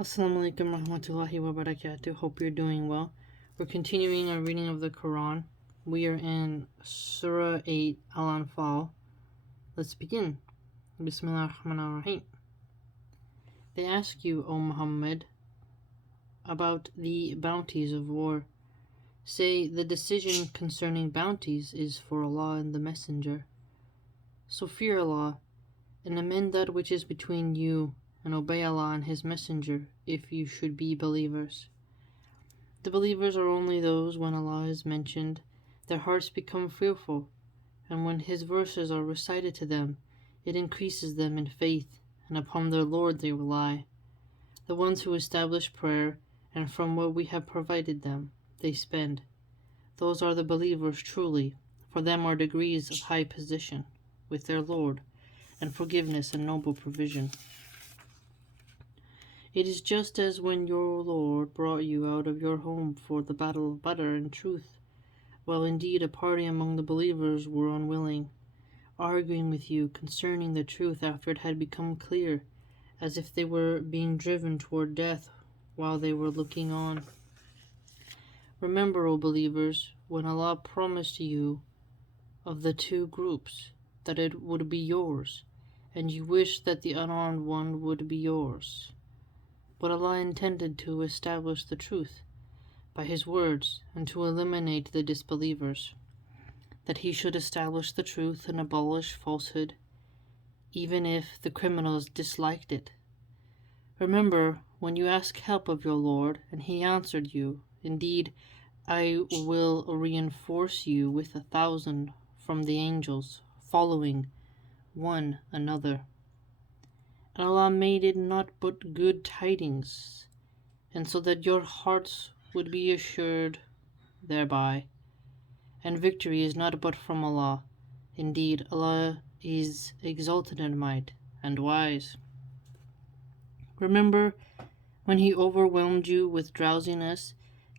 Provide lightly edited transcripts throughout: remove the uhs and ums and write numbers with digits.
Assalamu alaikum warahmatullahi wabarakatuh. Hope you're doing well. We're continuing our reading of the Qur'an. We are in Surah 8 Al-Anfal. Let's begin. Bismillah ar-Rahman ar-Rahim. They ask you, O Muhammad, about the bounties of war. Say, the decision concerning bounties is for Allah and the Messenger. So fear Allah, and amend that which is between you, and obey Allah and His Messenger, if you should be believers. The believers are only those when Allah is mentioned, their hearts become fearful, and when His verses are recited to them, it increases them in faith, and upon their Lord they rely. The ones who establish prayer, and from what we have provided them, they spend. Those are the believers truly, for them are degrees of high position with their Lord, and forgiveness and noble provision. It is just as when your Lord brought you out of your home for the battle of Badr in truth, while indeed a party among the believers were unwilling, arguing with you concerning the truth after it had become clear, as if they were being driven toward death while they were looking on. Remember, O believers, when Allah promised you of the two groups that it would be yours, and you wished that the unarmed one would be yours. But Allah intended to establish the truth by His words and to eliminate the disbelievers, that He should establish the truth and abolish falsehood, even if the criminals disliked it. Remember when you asked help of your Lord, and He answered you, Indeed, I will reinforce you with 1,000 from the angels, following one another. And Allah made it not but good tidings, and so that your hearts would be assured thereby. And victory is not but from Allah. Indeed, Allah is exalted in might and wise. Remember when He overwhelmed you with drowsiness,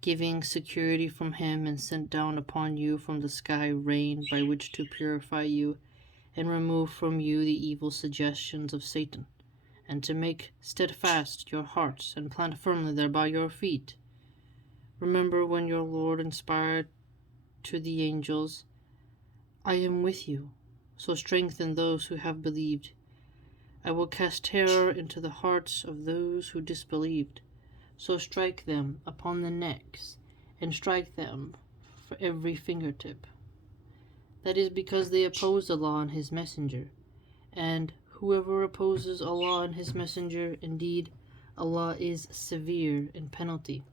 giving security from Him, and sent down upon you from the sky rain by which to purify you, and remove from you the evil suggestions of Satan, and to make steadfast your hearts, and plant firmly thereby your feet. Remember when your Lord inspired to the angels, I am with you, so strengthen those who have believed. I will cast terror into the hearts of those who disbelieved, so strike them upon the necks, and strike them for every fingertip. That is because they opposed Allah and His Messenger, and whoever opposes Allah and His Messenger, indeed, Allah is severe in penalty.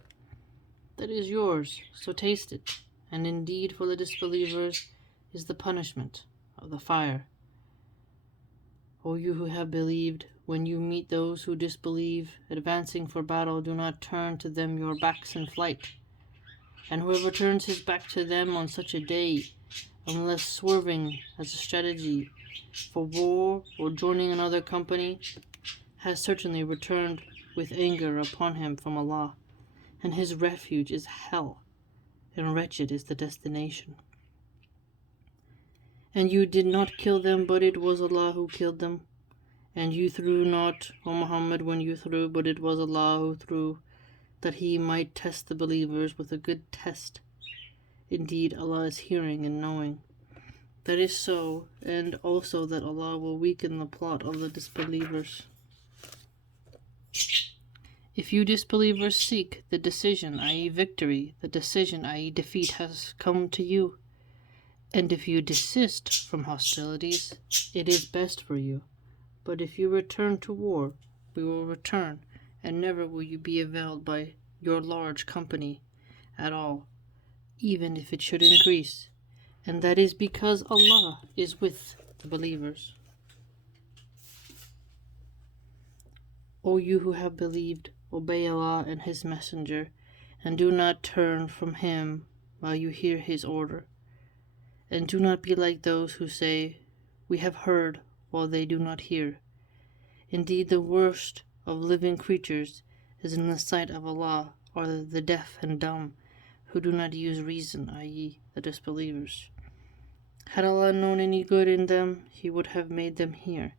That is yours, so taste it, and indeed for the disbelievers is the punishment of the fire. O you who have believed, when you meet those who disbelieve, advancing for battle, do not turn to them your backs in flight. And whoever turns his back to them on such a day, unless swerving as a strategy for war or joining another company, has certainly returned with anger upon him from Allah, and his refuge is hell, and wretched is the destination. And you did not kill them, but it was Allah who killed them. And you threw not, O Muhammad, when you threw, but it was Allah who threw, that He might test the believers with a good test. Indeed, Allah is hearing and knowing. That is so, and also that Allah will weaken the plot of the disbelievers. If you disbelievers seek the decision, i.e. victory, the decision, i.e. defeat, has come to you. And if you desist from hostilities, it is best for you. But if you return to war, we will return, and never will you be availed by your large company at all, even if it should increase. And that is because Allah is with the believers. O you who have believed, obey Allah and His Messenger, and do not turn from Him while you hear His order. And do not be like those who say, We have heard, while they do not hear. Indeed, the worst of living creatures is in the sight of Allah are the deaf and dumb, who do not use reason, i.e. the disbelievers. Had Allah known any good in them, He would have made them hear.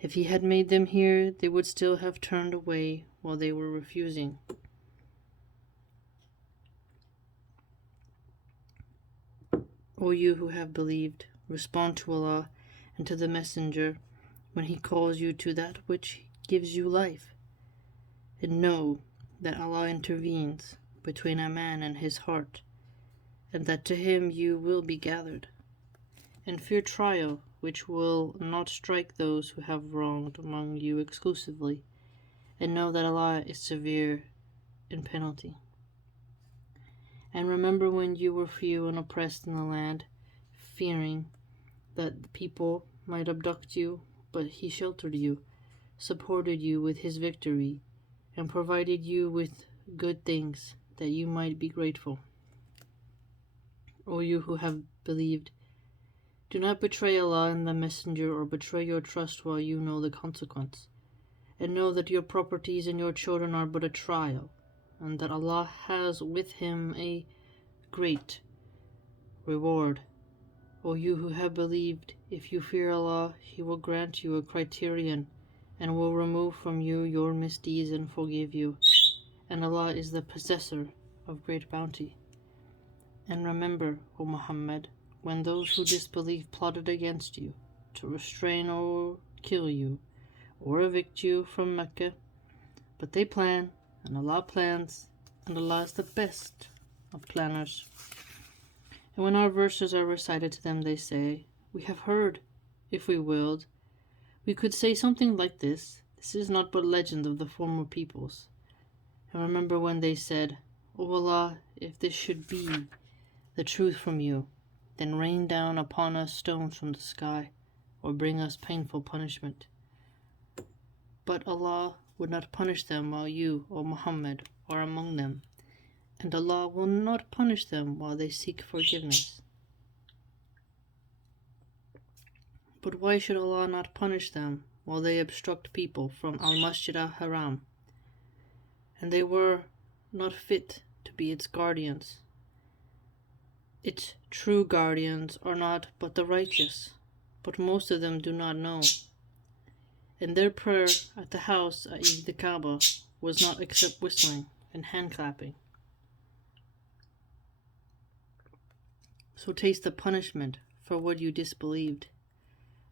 If he had made them hear, they would still have turned away while they were refusing. O you who have believed, respond to Allah and to the Messenger when he calls you to that which gives you life, and know that Allah intervenes between a man and his heart, and that to him you will be gathered. And fear trial, which will not strike those who have wronged among you exclusively, and know that Allah is severe in penalty. And remember when you were few and oppressed in the land, fearing that the people might abduct you, but he sheltered you, supported you with his victory, and provided you with good things, that you might be grateful. O you who have believed, do not betray Allah and the Messenger, or betray your trust while you know the consequence. And know that your properties and your children are but a trial, and that Allah has with him a great reward. O you who have believed, if you fear Allah, he will grant you a criterion, and will remove from you your misdeeds and forgive you. And Allah is the possessor of great bounty. And remember, O Muhammad, when those who disbelieve plotted against you to restrain or kill you, or evict you from Mecca, but they plan, and Allah plans, and Allah is the best of planners. And when our verses are recited to them, they say, we have heard. If we willed, we could say something like this. This is not but legend of the former peoples. And remember when they said, O Allah, if this should be the truth from you, then rain down upon us stones from the sky, or bring us painful punishment. But Allah would not punish them while you, O Muhammad, are among them, and Allah will not punish them while they seek forgiveness. But why should Allah not punish them while they obstruct people from Al-Masjid al-Haram, and they were not fit to be its guardians? Its true guardians are not but the righteous, but most of them do not know. And their prayer at the house, i.e. the Kaaba, was not except whistling and hand clapping. So taste the punishment for what you disbelieved,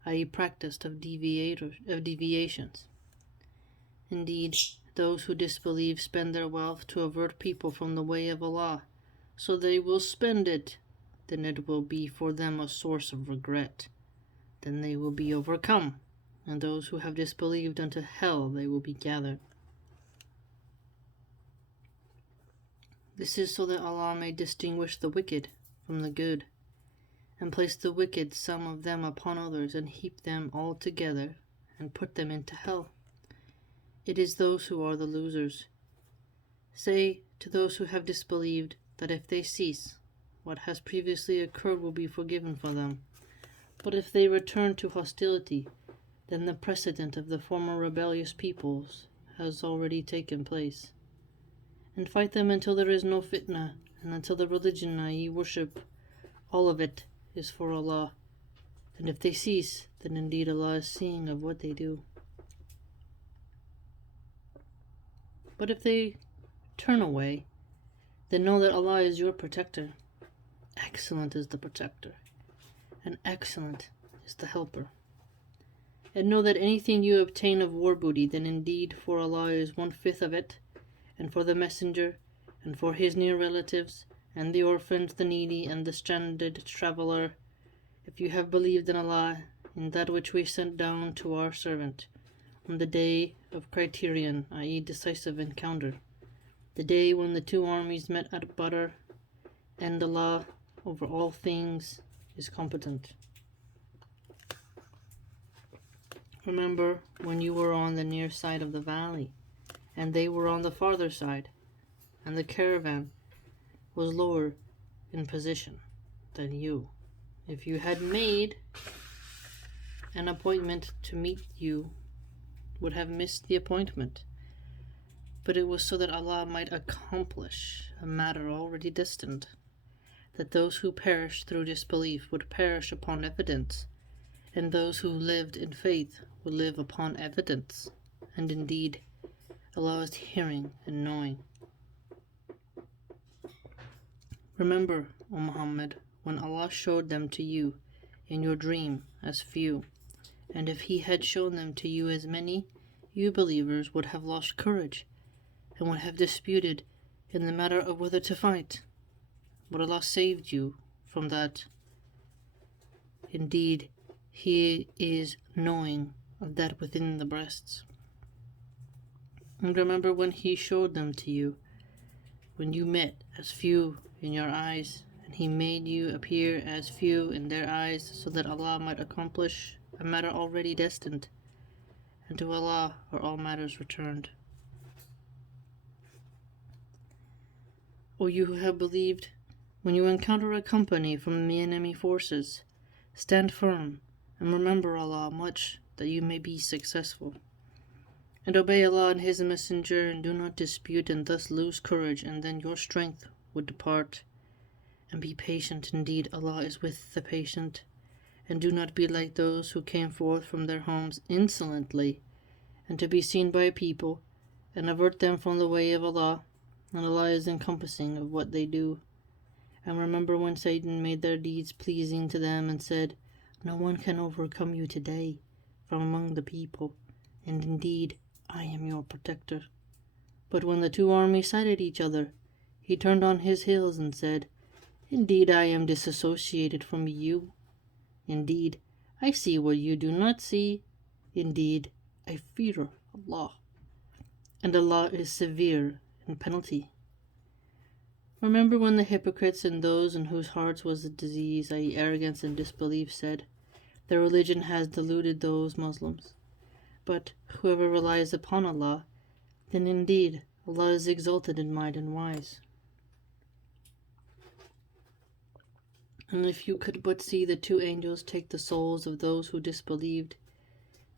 i.e. practiced of deviations. Indeed, those who disbelieve spend their wealth to avert people from the way of Allah, so they will spend it, then it will be for them a source of regret. Then they will be overcome, and those who have disbelieved unto hell they will be gathered. This is so that Allah may distinguish the wicked from the good, and place the wicked, some of them, upon others, and heap them all together, and put them into hell. It is those who are the losers. Say to those who have disbelieved that if they cease, what has previously occurred will be forgiven for them. But if they return to hostility, then the precedent of the former rebellious peoples has already taken place. And fight them until there is no fitna, and until the religion, i.e. worship, all of it is for Allah. And if they cease, then indeed Allah is seeing of what they do. But if they turn away, then know that Allah is your protector. Excellent is the protector, and excellent is the helper. And know that anything you obtain of war booty, then indeed for Allah is 1/5 of it, and for the messenger, and for his near relatives, and the orphans, the needy, and the stranded traveler, if you have believed in Allah, in that which we sent down to our servant, on the day of criterion, i.e. decisive encounter, the day when the two armies met at Badr, and Allah over all things is competent. Remember when you were on the near side of the valley, and they were on the farther side, and the caravan was lower in position than you. If you had made an appointment to meet, you would have missed the appointment. But it was so that Allah might accomplish a matter already destined, that those who perished through disbelief would perish upon evidence, and those who lived in faith will live upon evidence, and indeed, Allah is hearing and knowing. Remember, O Muhammad, when Allah showed them to you in your dream as few, and if He had shown them to you as many, you believers would have lost courage and would have disputed in the matter of whether to fight. But Allah saved you from that. Indeed, He is knowing of that within the breasts. And remember when He showed them to you, when you met as few in your eyes, and He made you appear as few in their eyes, so that Allah might accomplish a matter already destined, and to Allah are all matters returned. O you who have believed, when you encounter a company from the enemy forces, stand firm and remember Allah much, that you may be successful. And obey Allah and His Messenger, and do not dispute and thus lose courage, and then your strength would depart. And be patient, indeed Allah is with the patient. And do not be like those who came forth from their homes insolently, and to be seen by people, and avert them from the way of Allah, and Allah is encompassing of what they do. And remember when Satan made their deeds pleasing to them, and said, no one can overcome you today from among the people, and indeed I am your protector. But when the two armies sighted each other, he turned on his heels and said, indeed I am disassociated from you. Indeed, I see what you do not see. Indeed, I fear Allah. And Allah is severe in penalty. Remember when the hypocrites and those in whose hearts was a disease, i.e. arrogance and disbelief, said, their religion has deluded those Muslims. But whoever relies upon Allah, then indeed Allah is exalted in might and wise. And if you could but see the two angels take the souls of those who disbelieved,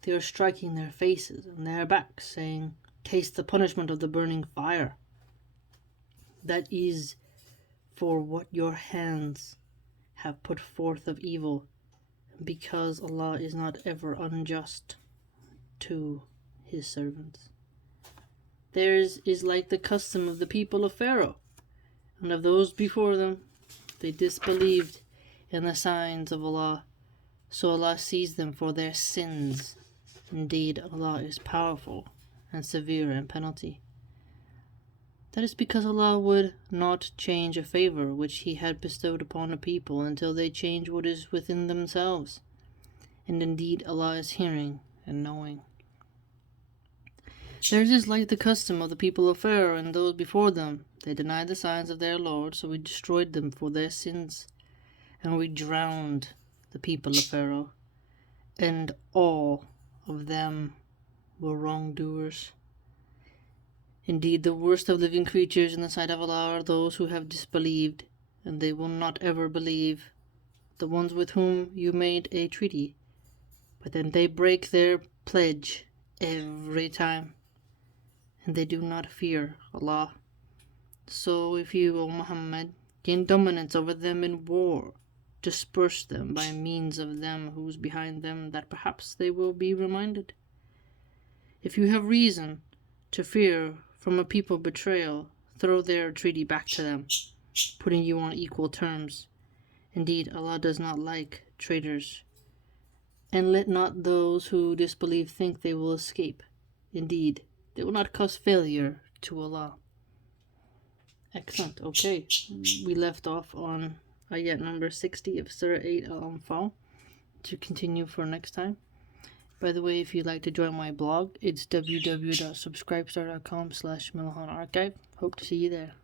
they are striking their faces and their backs, saying, taste the punishment of the burning fire. That is for what your hands have put forth of evil, because Allah is not ever unjust to His servants. Theirs is like the custom of the people of Pharaoh, and of those before them. They disbelieved in the signs of Allah, so Allah sees them for their sins. Indeed, Allah is powerful and severe in penalty. That is because Allah would not change a favor which He had bestowed upon a people until they change what is within themselves. And indeed, Allah is hearing and knowing. Theirs is like the custom of the people of Pharaoh and those before them. They denied the signs of their Lord, so we destroyed them for their sins, and we drowned the people of Pharaoh, and all of them were wrongdoers. Indeed, the worst of living creatures in the sight of Allah are those who have disbelieved, and they will not ever believe, the ones with whom you made a treaty, but then they break their pledge every time, and they do not fear Allah. So if you, O Muhammad, gain dominance over them in war, disperse them by means of them who is behind them, that perhaps they will be reminded. If you have reason to fear from a people betrayal, throw their treaty back to them, putting you on equal terms. Indeed, Allah does not like traitors. And let not those who disbelieve think they will escape. Indeed, they will not cause failure to Allah. Excellent. Okay, we left off on ayat number 60 of Surah 8 Al-Anfal to continue for next time. By the way, if you'd like to join my blog, it's www.subscribestar.com/Milahan archive. Hope to see you there.